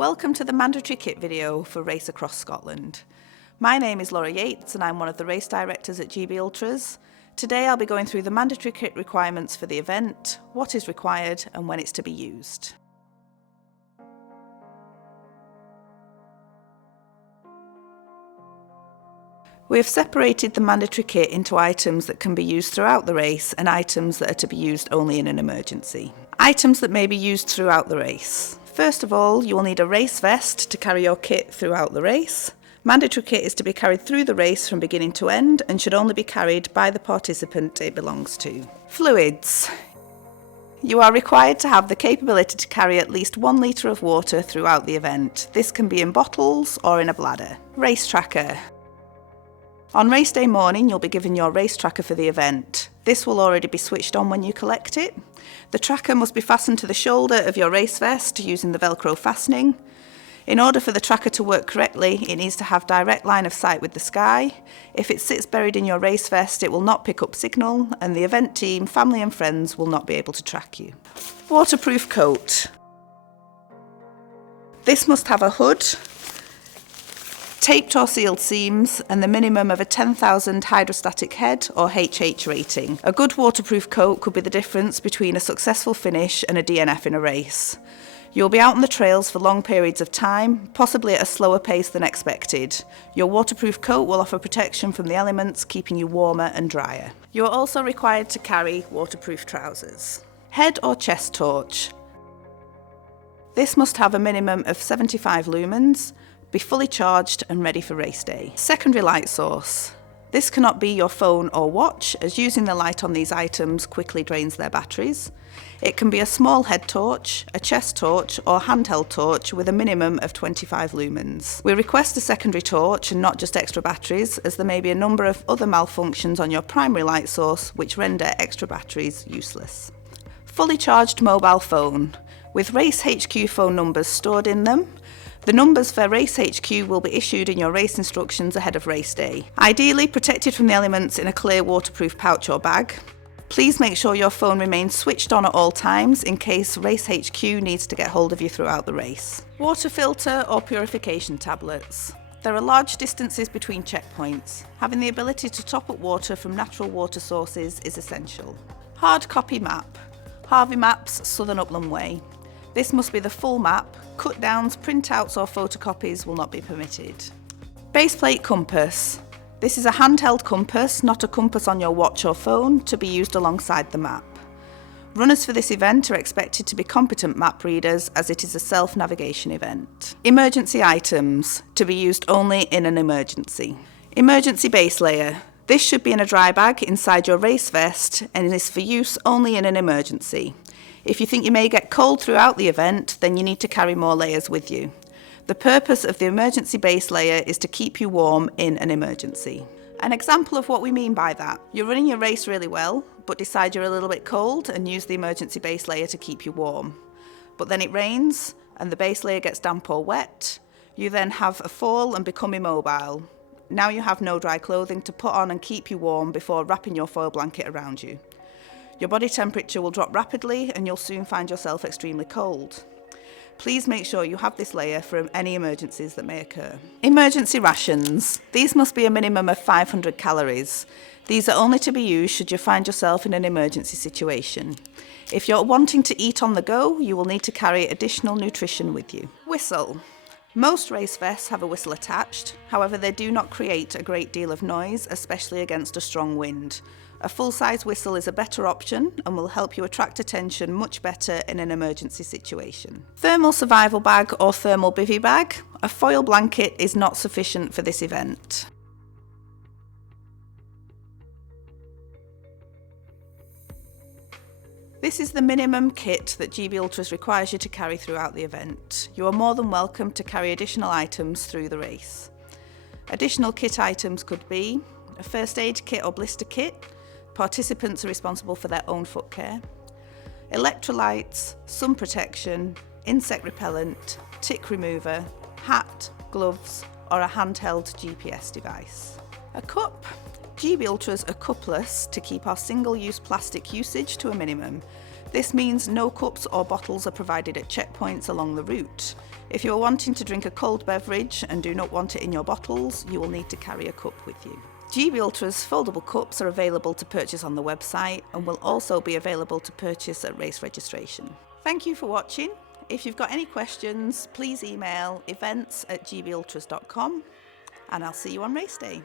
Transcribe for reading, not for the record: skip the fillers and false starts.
Welcome to the mandatory kit video for Race Across Scotland. My name is Laura Yates and I'm one of the race directors at GB Ultras. Today I'll be going through the mandatory kit requirements for the event, what is required and when it's to be used. We have separated the mandatory kit into items that can be used throughout the race and items that are to be used only in an emergency. Items that may be used throughout the race. First of all, you will need a race vest to carry your kit throughout the race. Mandatory kit is to be carried through the race from beginning to end and should only be carried by the participant it belongs to. Fluids. You are required to have the capability to carry at least 1 litre of water throughout the event. This can be in bottles or in a bladder. Race tracker. On race day morning, you'll be given your race tracker for the event. This will already be switched on when you collect it. The tracker must be fastened to the shoulder of your race vest using the Velcro fastening. In order for the tracker to work correctly, it needs to have direct line of sight with the sky. If it sits buried in your race vest, it will not pick up signal, and the event team, family and friends will not be able to track you. Waterproof coat. This must have a hood, taped or sealed seams and the minimum of a 10,000 hydrostatic head or HH rating. A good waterproof coat could be the difference between a successful finish and a DNF in a race. You'll be out on the trails for long periods of time, possibly at a slower pace than expected. Your waterproof coat will offer protection from the elements, keeping you warmer and drier. You are also required to carry waterproof trousers. Head or chest torch. This must have a minimum of 75 lumens, be fully charged and ready for race day. Secondary light source. This cannot be your phone or watch, as using the light on these items quickly drains their batteries. It can be a small head torch, a chest torch or handheld torch with a minimum of 25 lumens. We request a secondary torch and not just extra batteries, as there may be a number of other malfunctions on your primary light source which render extra batteries useless. Fully charged mobile phone. With Race HQ phone numbers stored in them, the numbers for Race HQ will be issued in your race instructions ahead of race day. Ideally protected from the elements in a clear waterproof pouch or bag. Please make sure your phone remains switched on at all times in case Race HQ needs to get hold of you throughout the race. Water filter or purification tablets. There are large distances between checkpoints. Having the ability to top up water from natural water sources is essential. Hard copy map. Harvey Maps Southern Upland Way. This must be the full map. Cut downs, printouts or photocopies will not be permitted. Baseplate compass. This is a handheld compass, not a compass on your watch or phone, to be used alongside the map. Runners for this event are expected to be competent map readers, as it is a self-navigation event. Emergency items, to be used only in an emergency. Emergency base layer. This should be in a dry bag inside your race vest and is for use only in an emergency. If you think you may get cold throughout the event, then you need to carry more layers with you. The purpose of the emergency base layer is to keep you warm in an emergency. An example of what we mean by that: you're running your race really well, but decide you're a little bit cold and use the emergency base layer to keep you warm. But then it rains and the base layer gets damp or wet. You then have a fall and become immobile. Now you have no dry clothing to put on and keep you warm before wrapping your foil blanket around you. Your body temperature will drop rapidly and you'll soon find yourself extremely cold. Please make sure you have this layer for any emergencies that may occur. Emergency rations. These must be a minimum of 500 calories. These are only to be used should you find yourself in an emergency situation. If you're wanting to eat on the go, you will need to carry additional nutrition with you. Whistle. Most race vests have a whistle attached, however they do not create a great deal of noise, especially against a strong wind. A full-size whistle is a better option and will help you attract attention much better in an emergency situation. Thermal survival bag or thermal bivvy bag. A foil blanket is not sufficient for this event. This is the minimum kit that GB Ultras requires you to carry throughout the event. You are more than welcome to carry additional items through the race. Additional kit items could be a first aid kit or blister kit. Participants are responsible for their own foot care. Electrolytes, sun protection, insect repellent, tick remover, hat, gloves or a handheld GPS device. A cup. GB Ultras are cupless to keep our single-use plastic usage to a minimum. This means no cups or bottles are provided at checkpoints along the route. If you are wanting to drink a cold beverage and do not want it in your bottles, you will need to carry a cup with you. GB Ultra's foldable cups are available to purchase on the website and will also be available to purchase at race registration. Thank you for watching. If you've got any questions, please email events@gbultras.com and I'll see you on race day.